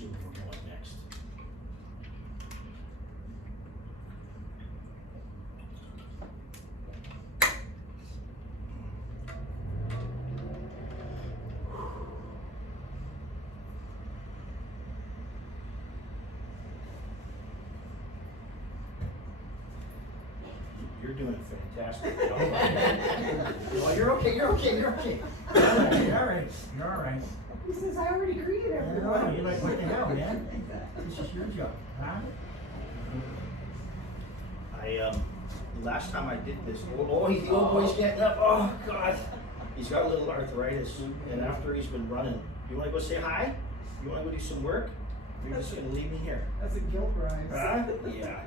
see where we're going next. You're doing a fantastic job. Oh, you're okay, you're okay, you're okay. You're all right, you're all right. He says, I already greeted everyone. You're like, what the hell, man? This is your job, huh? The last time I did this, the old boy's getting up, oh God. He's got a little arthritis, and after he's been running, you wanna go say hi? You wanna go do some work? Or you're just gonna leave me here? That's a guilt ride. Huh? Yeah.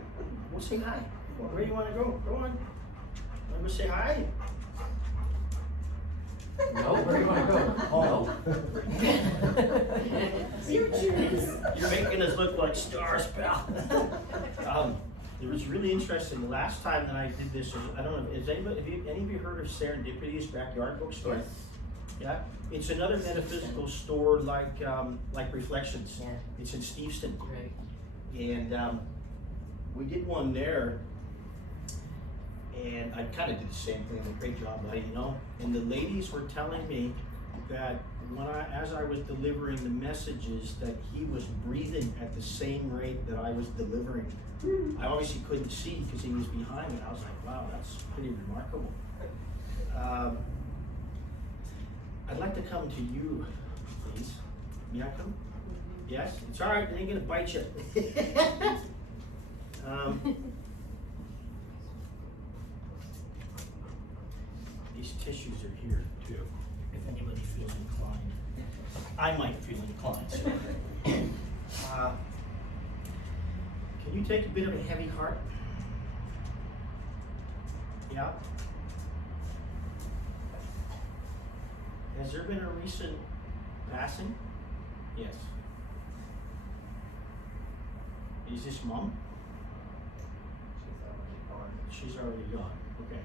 Go say hi. Where do you wanna go? Go on. Wanna go say hi? No, where do you wanna go? Home. You choose. You're making us look like stars, pal. It was really interesting. The last time that I did this, I don't know, has anybody, any of you heard of Serendipity's backyard bookstore? Yes. Yeah, it's another metaphysical store like Reflections. Yeah. It's in Steveston, Right. and we did one there, and I kind of did the same thing. A great job, buddy. You know. And the ladies were telling me that as I was delivering the messages, that he was breathing at the same rate that I was delivering. I obviously couldn't see because he was behind me. I was like, wow, that's pretty remarkable. I'd like to come to you, please. May I come? Yes? It's all right, they ain't gonna bite you. These tissues are here too, if anybody feels inclined. I might feel inclined. So. Can you take a bit of a heavy heart? Yeah? Has there been a recent passing? Yes. Is this mom? She's already gone. Okay.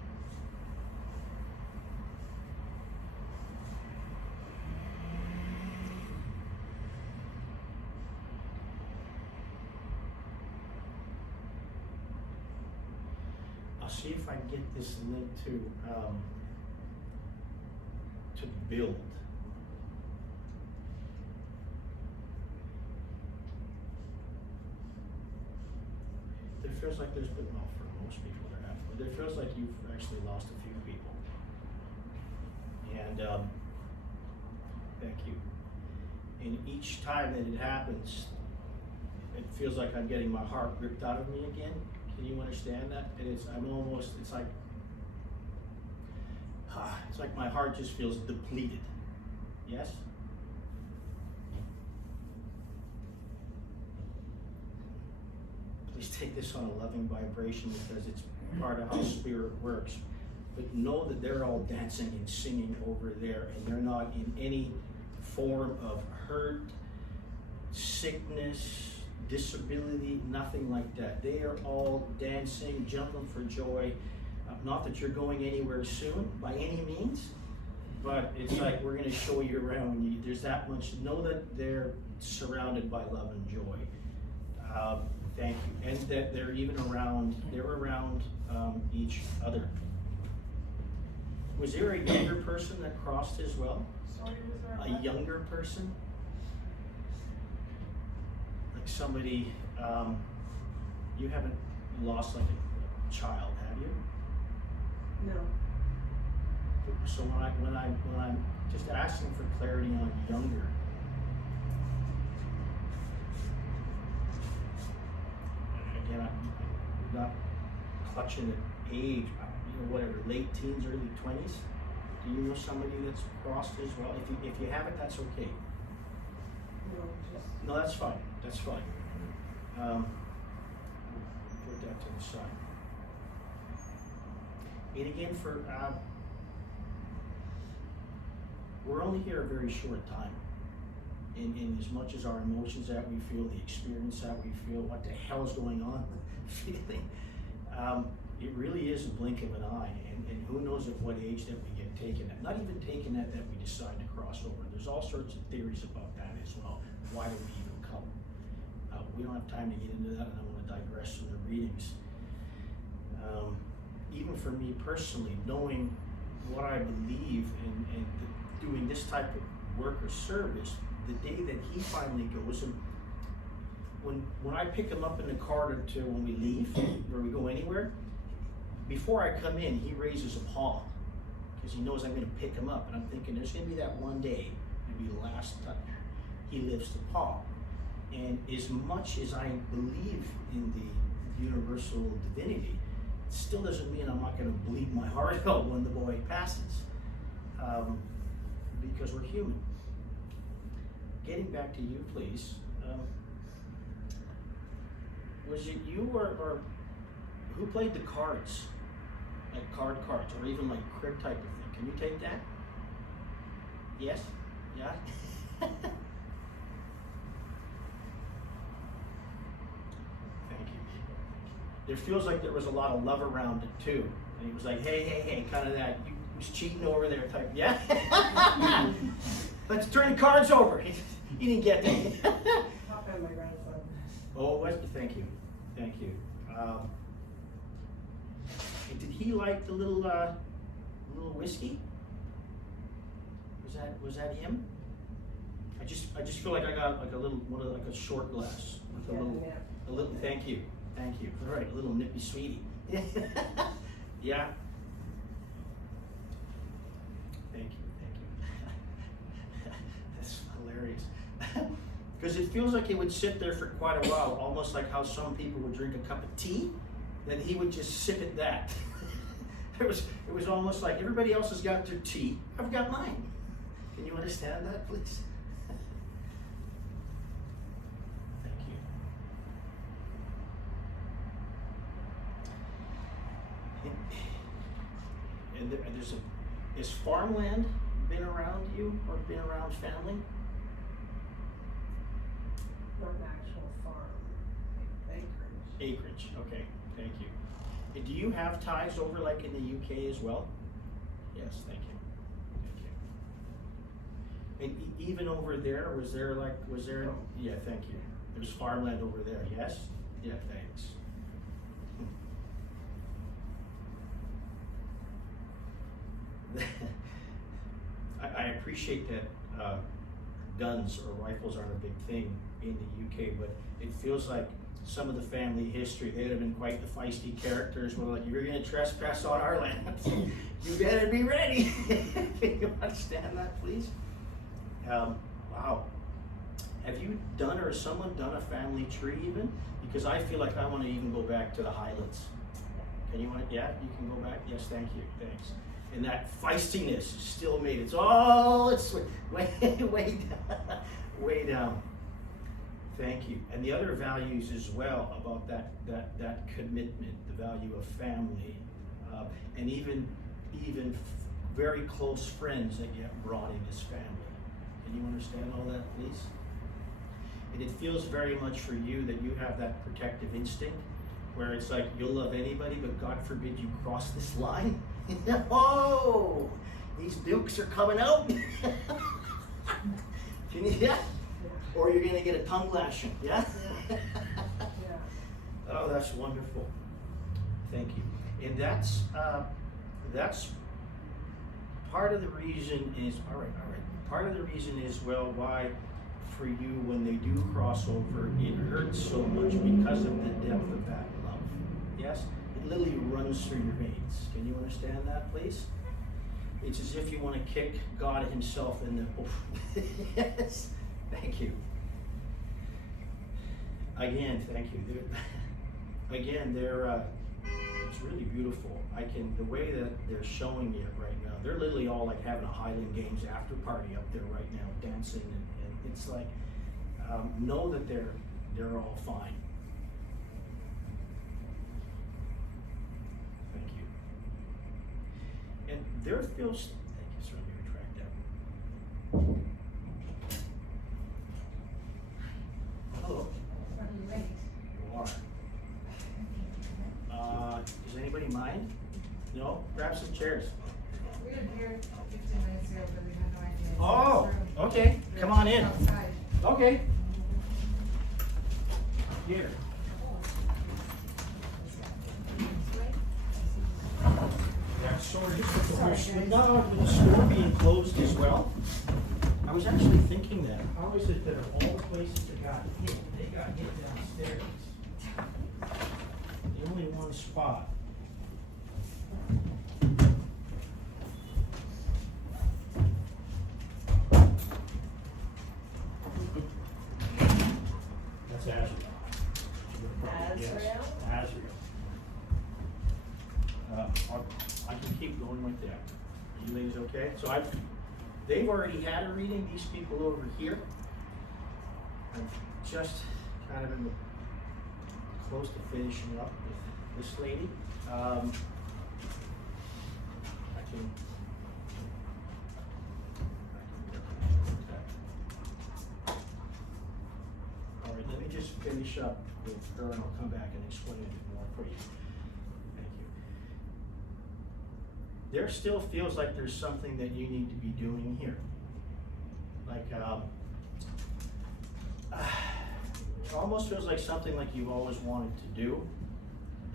I'll see if I can get this link to build. It feels like there's been, well, for most people there have, but it feels like you've actually lost a few people. And thank you. And each time that it happens, it feels like I'm getting my heart ripped out of me again. Can you understand that? And it's like my heart just feels depleted. Yes? Please take this on a loving vibration because it's part of how spirit works. But know that they're all dancing and singing over there, and they're not in any form of hurt, sickness, disability, nothing like that. They are all dancing, jumping for joy. Not that you're going anywhere soon by any means, but it's like we're going to show you around. There's that much. Know that they're surrounded by love and joy. Thank you. And that they're even around, each other. Was there a younger person that crossed as well? Sorry, was there A younger person? Like somebody, you haven't lost like a child, have you? No. So when I'm just asking for clarity on younger, again, I'm not clutching at age, whatever, late teens, early 20s. Do you know somebody that's crossed as well? If you haven't, that's okay. No, just. No, that's fine. That's fine. Put that to the side. And again, we're only here a very short time. In as much as our emotions that we feel, the experience that we feel, what the hell is going on feeling, it really is a blink of an eye. And who knows at what age that we get taken at. Not even taken at that we decide to cross over. There's all sorts of theories about that as well. Why do we even come. We don't have time to get into that, and I want to digress from the readings. Even for me personally, knowing what I believe and doing this type of work or service, the day that he finally goes, and when I pick him up in the car to when we leave, or we go anywhere, before I come in, he raises a paw, because he knows I'm going to pick him up, and I'm thinking there's going to be that one day, maybe the last time he lifts the paw. And as much as I believe in the universal divinity, it still doesn't mean I'm not going to bleed my heart out when the boy passes, because we're human. Getting back to you, please. Was it you or who played the cards? Like cards, or even like crib type of thing. Can you take that? Yes? Yeah? Thank you. There feels like there was a lot of love around it too. And he was like, hey, kind of that, you was cheating over there type, yeah? Let's turn the cards over. He didn't get that. Pop and my grandson. Oh, thank you. And did he like the little whiskey? Was that him? I just feel like I got like a little like a short glass with a little. Thank you. All right, a little nippy sweetie. Yeah. Thank you. That's hilarious. Because it feels like he would sit there for quite a while, almost like how some people would drink a cup of tea, then he would just sip at that. It was almost like everybody else has got their tea, I've got mine. Can you understand that, please? Thank you. And is farmland been around you or been around family? Not an actual farm, acreage. Acreage, okay, thank you. And do you have ties over like in the UK as well? Yes, thank you. And even over there, was there? No. Yeah, thank you. There's farmland over there, yes? Yeah, thanks. I appreciate that guns or rifles aren't a big thing in the UK, but it feels like some of the family history, they'd have been quite the feisty characters. Were like, you're going to trespass on our land, you better be ready. Can you understand that, please? Wow. Have you done, or has someone done a family tree even? Because I feel like I want to even go back to the Highlands. Can you want to, yeah, you can go back? Yes, thank you, thanks. And that feistiness still made it. It's way down. Thank you. And the other values as well about that commitment, the value of family, and even very close friends that get brought in as family. Can you understand all that, please? And it feels very much for you that you have that protective instinct where it's like you'll love anybody, but God forbid you cross this line. Oh, these dukes are coming out. Can you, yeah? Or you're gonna get a tongue lashing, yeah? Yeah. Oh, that's wonderful. Thank you. And that's part of the reason is, all right. Part of the reason is, well, why for you when they do cross over, it hurts so much because of the depth of that love. Yes? It literally runs through your veins. Can you understand that, please? It's as if you want to kick God himself in the, yes, thank you. Again, thank you. It's really beautiful. The way that they're showing it right now, they're literally all like having a Highland Games after party up there right now, dancing, and it's like, know that they're all fine. Thank you. And there feels, thank you, sir, let me retract that. Hello. You are. Does anybody mind? No? Grab some chairs. We were here 15 minutes ago, but we had no idea. Oh, okay. Come on in. Outside. Okay. Here. Yeah, sorry, with the store being closed as well, I was actually thinking that, how is it that of all the places that got hit, they got hit downstairs? The only one spot. That's Azrael. Yes, Azrael? Azrael. I can keep going with that. You ladies okay? So they've already had a reading, these people over here. I'm just kind of in the, close to finishing up with this lady. I can all right, let me just finish up with her and I'll come back and explain a bit more for you. Thank you. There still feels like there's something that you need to be doing here. Like, it almost feels like something like you've always wanted to do,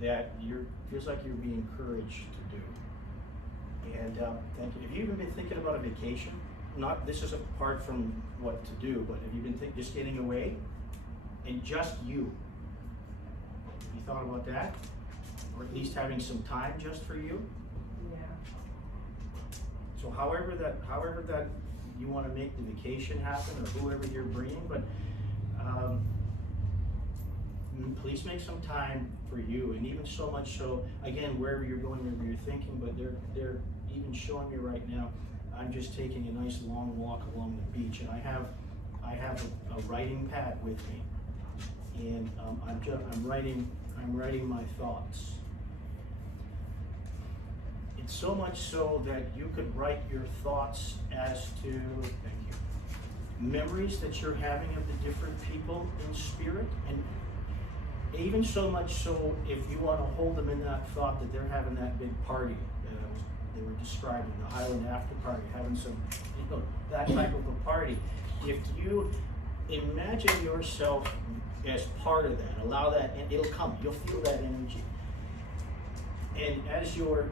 that feels like you're being encouraged to do. And thank you. Have you even been thinking about a vacation? Not, this is apart from what to do, but have you been just getting away? And just you. Have you thought about that? Or at least having some time just for you? Yeah. So however that you want to make the vacation happen, or whoever you're bringing, but please make some time for you. And even so much so, again, wherever you're going, wherever you're thinking, but they're even showing me right now, I'm just taking a nice long walk along the beach, and I have a writing pad with me, and I'm writing my thoughts. It's so much so that you could write your thoughts as to, thank you, memories that you're having of the different people in spirit, and even so much so if you want to hold them in that thought that they're having that big party that they were describing, the Highland after party, having some, that type of a party. If you imagine yourself as part of that, allow that, and it'll come. You'll feel that energy. And as you're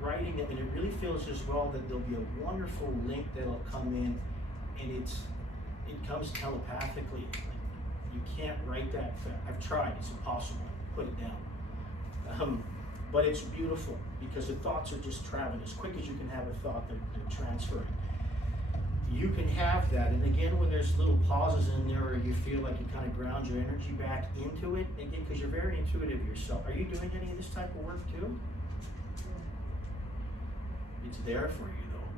writing it, and it really feels as well that there'll be a wonderful link that'll come in, and it comes telepathically. You can't write that fast. I've tried, it's impossible. Put it down. But it's beautiful because the thoughts are just traveling. As quick as you can have a thought, they're transferring. You can have that, and again, when there's little pauses in there, or you feel like you kind of ground your energy back into it, again, because you're very intuitive yourself. Are you doing any of this type of work too? It's there for you, though.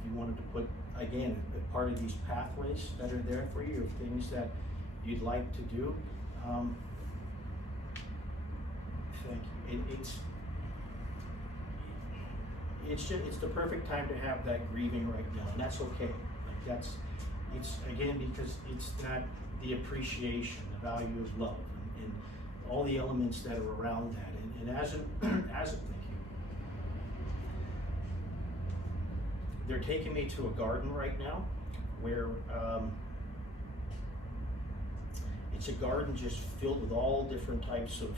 If you wanted to put, again, part of these pathways that are there for you, of things that you'd like to do, thank you. It's the perfect time to have that grieving right now, and that's okay. Like it's again, because it's that the appreciation, the value of love, and all the elements that are around that. And as a thank you, they're taking me to a garden right now, where it's a garden just filled with all different types of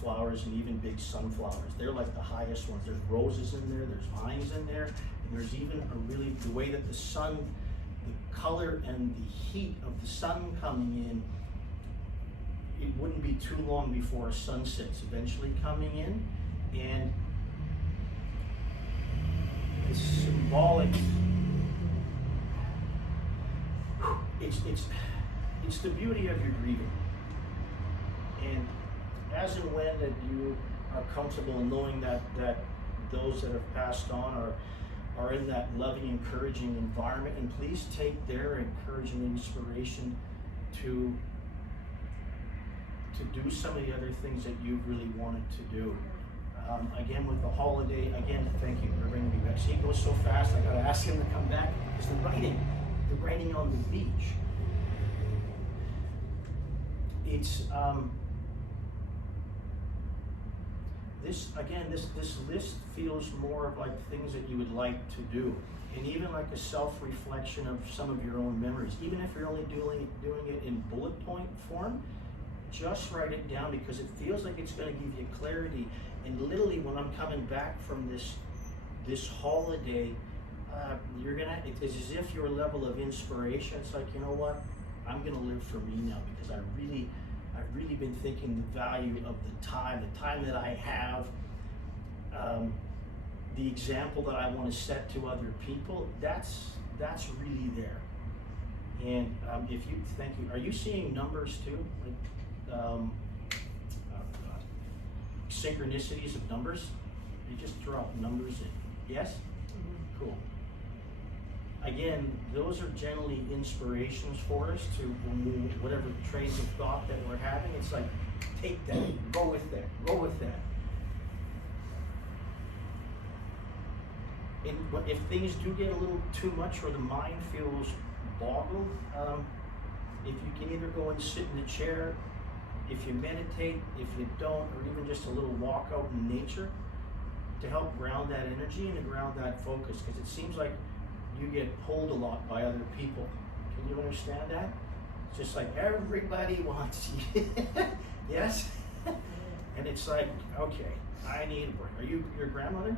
flowers, and even big sunflowers. They're like the highest ones. There's roses in there, there's vines in there, and there's even the way that the sun, the color and the heat of the sun coming in, it wouldn't be too long before a sunset's eventually coming in, and it's symbolic. It's the beauty of your grieving. And as and when that you are comfortable in knowing that those that have passed on are in that loving, encouraging environment, and please take their encouragement and inspiration to do some of the other things that you really wanted to do. Again, with the holiday, again, thank you for bringing me back. See, it goes so fast, I gotta ask him to come back, because the writing on the beach. It's, this list feels more of like things that you would like to do, and even like a self-reflection of some of your own memories. Even if you're only doing it in bullet point form, just write it down, because it feels like it's going to give you clarity. And literally, when I'm coming back from this holiday, it's as if your level of inspiration, it's like, you know what, I'm going to live for me now, because I've really been thinking the value of the time that I have, the example that I want to set to other people. That's really there. And thank you. Are you seeing numbers too? Like, synchronicities of numbers? You just drop numbers in. Yes? Cool. Again, those are generally inspirations for us to whatever trains of thought that we're having. It's like, take that, go with that, go with that. And if things do get a little too much, or the mind feels boggled, if you can either go and sit in a chair, if you meditate, if you don't, or even just a little walk out in nature to help ground that energy and to ground that focus, because it seems like you get pulled a lot by other people. Can you understand that? It's just like everybody wants you. Yes? And it's like, okay, I need a break. Are you your grandmother?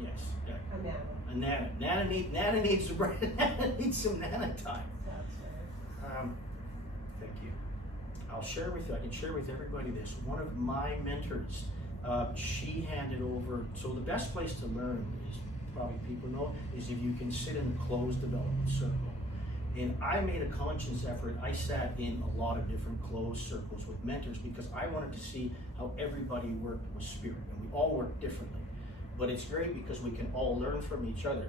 Yes. Yeah. A nana. A nana. Nana needs a break. Nana needs some nana time. That's right. Thank you. I'll share with you, I can share with everybody this. One of my mentors, she handed over, so the best place to learn is, probably people know, is if you can sit in a closed development circle. And I made a conscious effort. I sat in a lot of different closed circles with mentors, because I wanted to see how everybody worked with spirit, and we all work differently. But it's great because we can all learn from each other.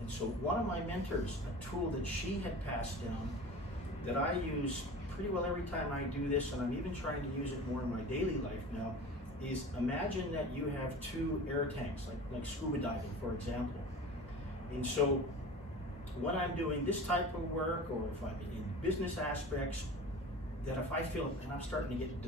And so one of my mentors, a tool that she had passed down that I use pretty well every time I do this, and I'm even trying to use it more in my daily life now, is imagine that you have two air tanks, like scuba diving, for example. And so when I'm doing this type of work, or if I'm in business aspects, that if I feel, and I'm starting to get